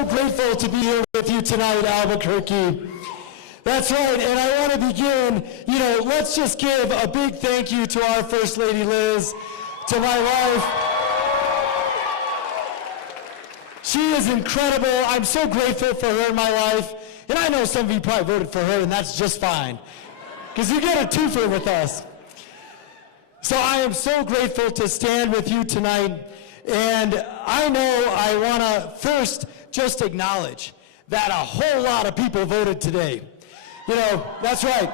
So grateful to be here with you tonight, Albuquerque. That's right, and I want to begin, let's just give a big thank you to our First Lady, Liz, to my wife. She is incredible. I'm so grateful for her in my life, and I know some of you probably voted for her, and that's just fine, because you get a twofer with us. So I am so grateful to stand with you tonight, and I know I want to first just acknowledge that a whole lot of people voted today. That's right.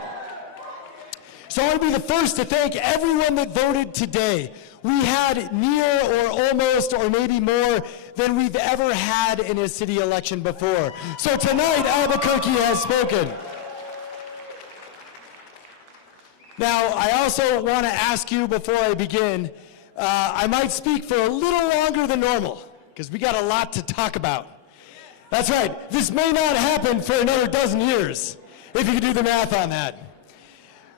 So I want to be the first to thank everyone that voted today. We had near or almost or maybe more than we've ever had in a city election before. So tonight, Albuquerque has spoken. Now, I also want to ask you before I begin, I might speak for a little longer than normal, because we got a lot to talk about. That's right, this may not happen for another dozen years, if you can do the math on that.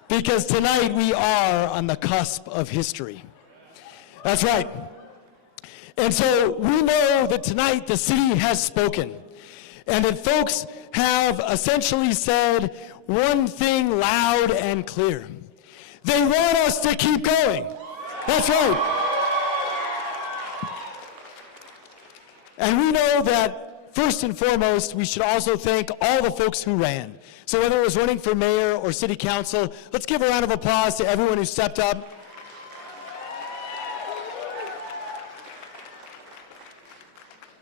Because tonight we are on the cusp of history. That's right. And so we know that tonight the city has spoken, and that folks have essentially said one thing loud and clear. They want us to keep going. That's right. And we know that first and foremost, we should also thank all the folks who ran. So whether it was running for mayor or city council, let's give a round of applause to everyone who stepped up.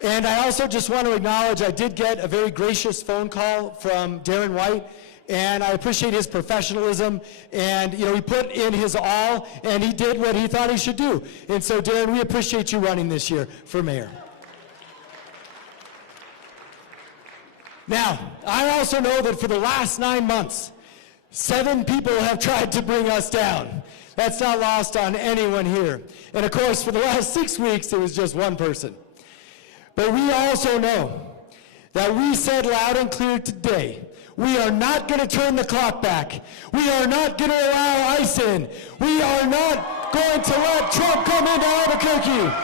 And I also just want to acknowledge I did get a very gracious phone call from Darren White, and I appreciate his professionalism, and he put in his all, and he did what he thought he should do. And so Darren, we appreciate you running this year for mayor. Now, I also know that for the last 9 months, 7 people have tried to bring us down. That's not lost on anyone here. And of course, for the last 6 weeks, it was just one person. But we also know that we said loud and clear today, we are not going to turn the clock back. We are not going to allow ICE in. We are not going to let Trump come into Albuquerque.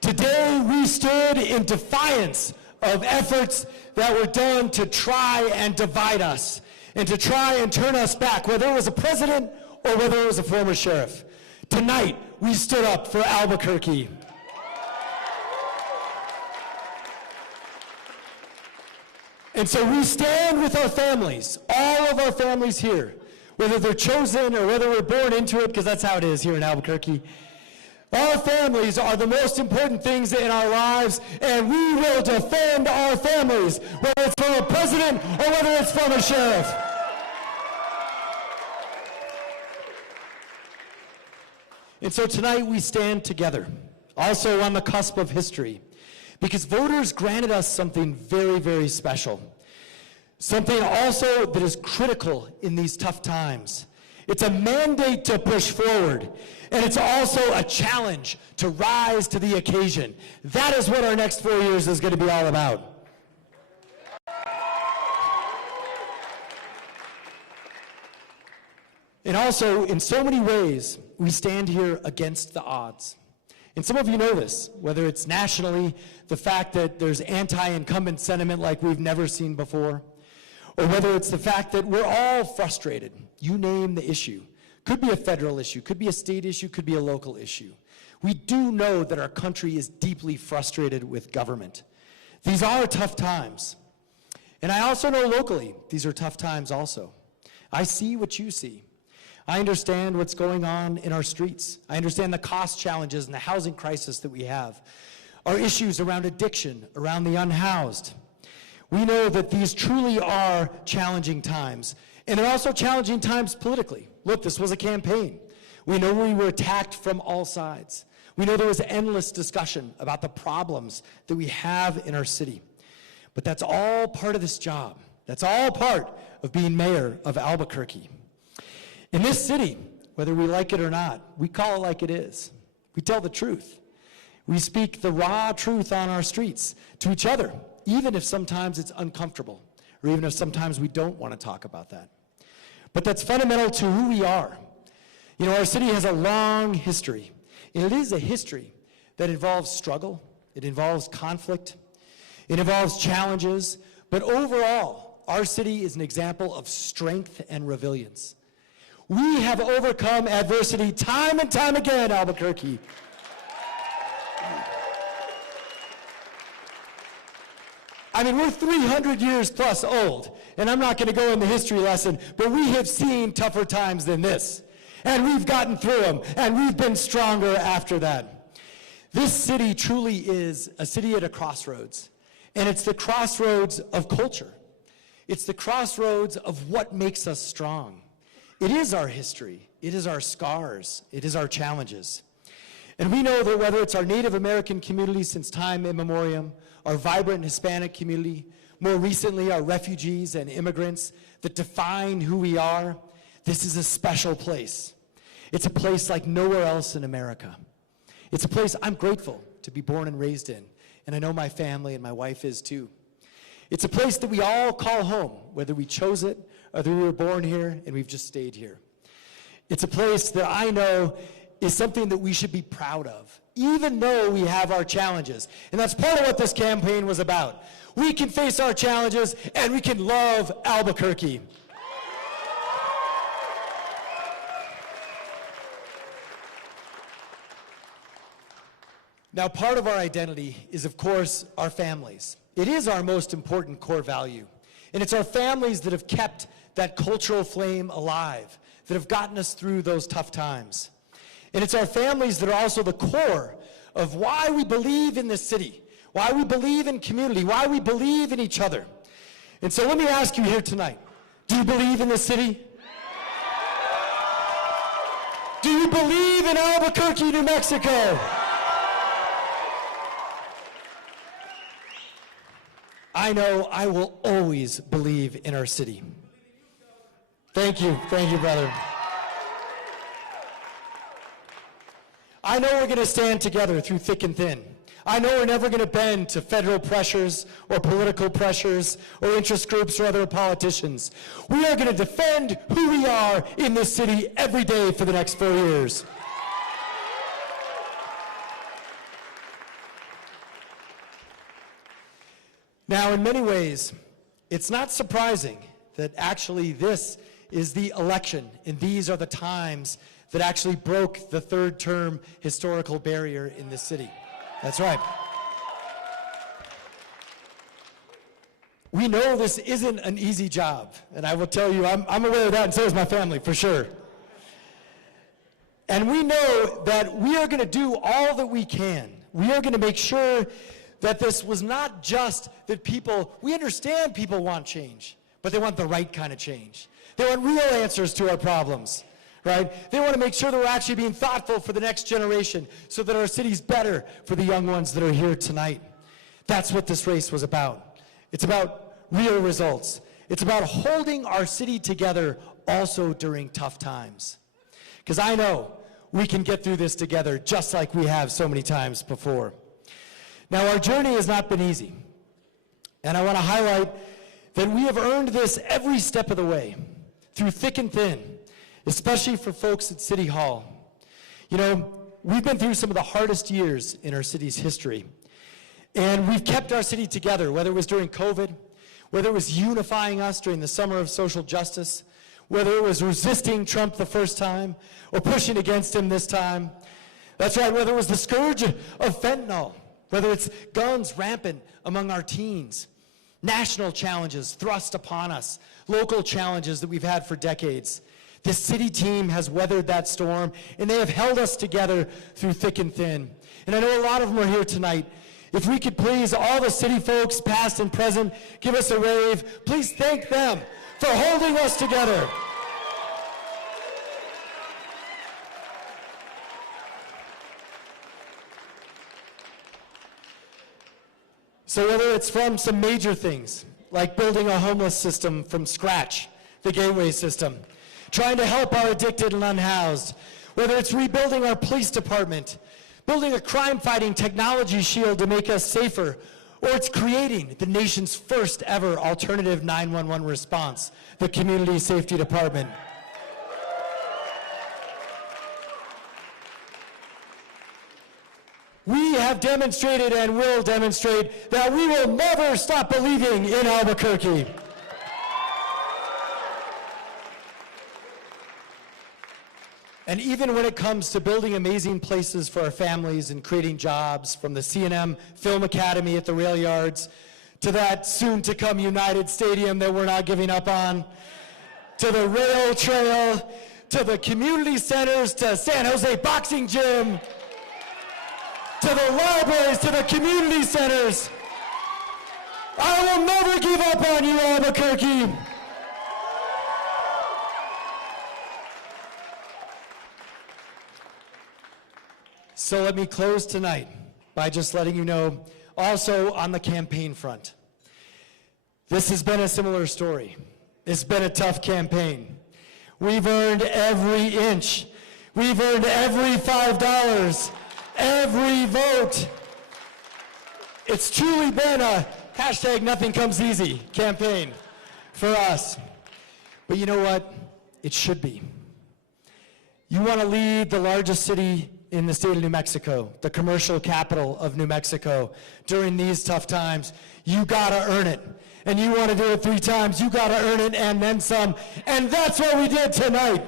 Today, we stood in defiance of efforts that were done to try and divide us and to try and turn us back, whether it was a president or whether it was a former sheriff. Tonight, we stood up for Albuquerque. And so we stand with our families, all of our families here, whether they're chosen or whether we're born into it, because that's how it is here in Albuquerque. Our families are the most important things in our lives, and we will defend our families, whether it's from a president or whether it's from a sheriff. And so tonight we stand together, also on the cusp of history, because voters granted us something very, very special. Something also that is critical in these tough times. It's a mandate to push forward, and it's also a challenge to rise to the occasion. That is what our next 4 years is going to be all about. And also, in so many ways, we stand here against the odds. And some of you know this, whether it's nationally, the fact that there's anti-incumbent sentiment like we've never seen before, or whether it's the fact that we're all frustrated. You name the issue. Could be a federal issue, could be a state issue, could be a local issue. We do know that our country is deeply frustrated with government. These are tough times. And I also know locally, these are tough times also. I see what you see. I understand what's going on in our streets. I understand the cost challenges and the housing crisis that we have. Our issues around addiction, around the unhoused. We know that these truly are challenging times. And they're also challenging times politically. Look, this was a campaign. We know we were attacked from all sides. We know there was endless discussion about the problems that we have in our city. But that's all part of this job. That's all part of being mayor of Albuquerque. In this city, whether we like it or not, we call it like it is. We tell the truth. We speak the raw truth on our streets to each other, even if sometimes it's uncomfortable, or even if sometimes we don't want to talk about that. But that's fundamental to who we are. Our city has a long history And it is a history that involves struggle, it involves conflict, it involves challenges, but overall, our city is an example of strength and resilience. We have overcome adversity time and time again, Albuquerque. I mean, we're 300 years plus old, and I'm not going to go in the history lesson, but we have seen tougher times than this. And we've gotten through them, and we've been stronger after that. This city truly is a city at a crossroads, and it's the crossroads of culture. It's the crossroads of what makes us strong. It is our history, it is our scars, it is our challenges. And we know that whether it's our Native American community since time immemorial, our vibrant Hispanic community, more recently our refugees and immigrants that define who we are, this is a special place. It's a place like nowhere else in America. It's a place I'm grateful to be born and raised in, and I know my family and my wife is too. It's a place that we all call home, whether we chose it or whether we were born here and we've just stayed here. It's a place that I know is something that we should be proud of, even though we have our challenges. And that's part of what this campaign was about. We can face our challenges and we can love Albuquerque. Now, part of our identity is, of course, our families. It is our most important core value. And it's our families that have kept that cultural flame alive, that have gotten us through those tough times. And it's our families that are also the core of why we believe in this city, why we believe in community, why we believe in each other. And so let me ask you here tonight, do you believe in this city? Do you believe in Albuquerque, New Mexico? I know I will always believe in our city. Thank you, brother. I know we're going to stand together through thick and thin. I know we're never going to bend to federal pressures or political pressures or interest groups or other politicians. We are going to defend who we are in this city every day for the next 4 years. Now, in many ways, it's not surprising that actually this is the election, and these are the times that actually broke the third-term historical barrier in this city. That's right. We know this isn't an easy job, and I will tell you, I'm aware of that, and so is my family, for sure. And we know that we are going to do all that we can. We are going to make sure that this was not just that we understand people want change, but they want the right kind of change. They want real answers to our problems, right? They want to make sure that we're actually being thoughtful for the next generation so that our city's better for the young ones that are here tonight. That's what this race was about. It's about real results. It's about holding our city together also during tough times. Because I know we can get through this together just like we have so many times before. Now, our journey has not been easy, and I want to highlight that we have earned this every step of the way, through thick and thin, especially for folks at City Hall. You know, we've been through some of the hardest years in our city's history, and we've kept our city together, whether it was during COVID, whether it was unifying us during the summer of social justice, whether it was resisting Trump the first time, or pushing against him this time. That's right, whether it was the scourge of fentanyl, whether it's guns rampant among our teens, national challenges thrust upon us, local challenges that we've had for decades. This city team has weathered that storm, and they have held us together through thick and thin. And I know a lot of them are here tonight. If we could please, all the city folks, past and present, give us a wave. Please thank them for holding us together. So whether it's from some major things, like building a homeless system from scratch, the gateway system, trying to help our addicted and unhoused, whether it's rebuilding our police department, building a crime-fighting technology shield to make us safer, or it's creating the nation's first ever alternative 911 response, the Community Safety Department. We have demonstrated and will demonstrate that we will never stop believing in Albuquerque. And even when it comes to building amazing places for our families and creating jobs, from the C&M Film Academy at the rail yards to that soon-to-come United Stadium that we're not giving up on, to the rail trail, to the community centers, to San Jose Boxing Gym, to the libraries, to the community centers. I will never give up on you, Albuquerque. So let me close tonight by just letting you know, also on the campaign front, this has been a similar story. It's been a tough campaign. We've earned every inch. We've earned every $5, every vote. It's truly been a hashtag nothing comes easy campaign for us. But you know what? It should be. You want to lead the largest city in the state of New Mexico, the commercial capital of New Mexico, during these tough times. You gotta earn it. And you want to do it 3 times, you gotta earn it and then some. And that's what we did tonight.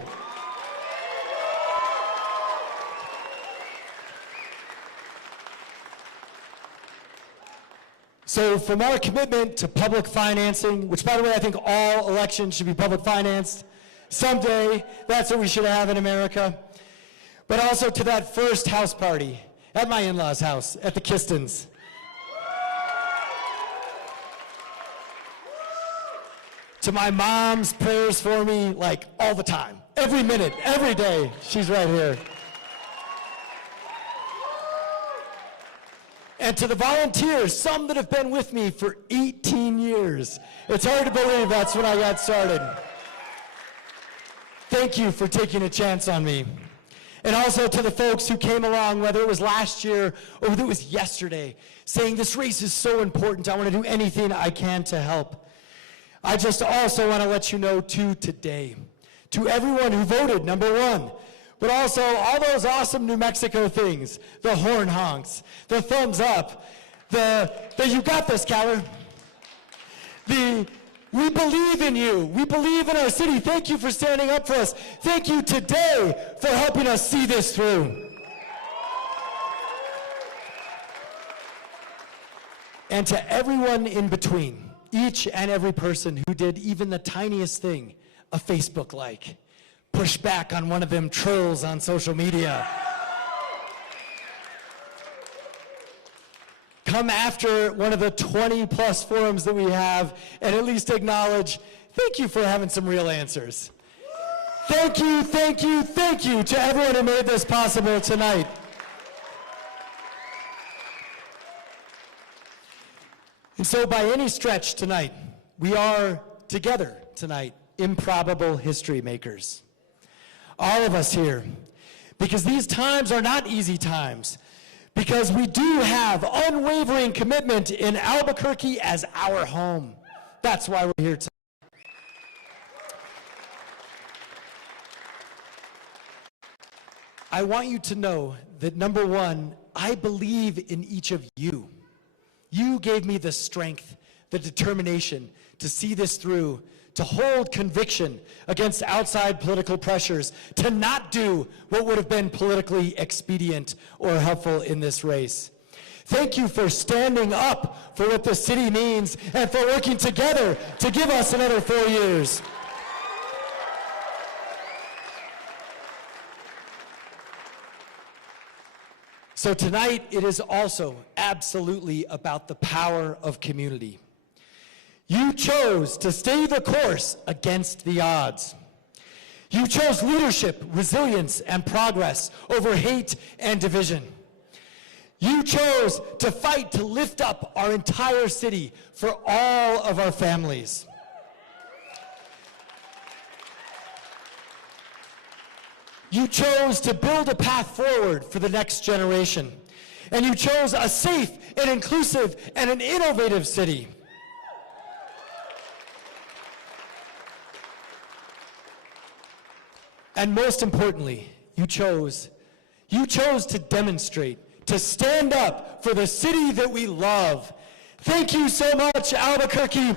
So from our commitment to public financing, which by the way, I think all elections should be public financed. Someday, that's what we should have in America. But also to that first house party at my in-laws' house, at the Kistons. To my mom's prayers for me, like all the time, every minute, every day, she's right here. And to the volunteers, some that have been with me for 18 years. It's hard to believe that's when I got started. Thank you for taking a chance on me. And also to the folks who came along, whether it was last year or whether it was yesterday, saying this race is so important, I want to do anything I can to help. I just also want to let you know too today, to everyone who voted, number one, but also all those awesome New Mexico things, the horn honks, the thumbs up, the you got this, Keller, we believe in you. We believe in our city. Thank you for standing up for us. Thank you today for helping us see this through. And to everyone in between, each and every person who did even the tiniest thing, a Facebook like, push back on one of them trolls on social media. Come after one of the 20+ forums that we have and at least acknowledge, thank you for having some real answers. Thank you, thank you, thank you to everyone who made this possible tonight. And so by any stretch tonight, we are together tonight, improbable history makers. All of us here, because these times are not easy times. Because we do have unwavering commitment in Albuquerque as our home. That's why we're here tonight. I want you to know that, number one, I believe in each of you. You gave me the strength, the determination to see this through, to hold conviction against outside political pressures, to not do what would have been politically expedient or helpful in this race. Thank you for standing up for what the city means and for working together to give us another 4 years. So tonight, it is also absolutely about the power of community. You chose to stay the course against the odds. You chose leadership, resilience, and progress over hate and division. You chose to fight to lift up our entire city for all of our families. You chose to build a path forward for the next generation. And you chose a safe and inclusive and an innovative city. And most importantly, you chose to demonstrate to stand up for the city that we love. Thank you so much, Albuquerque.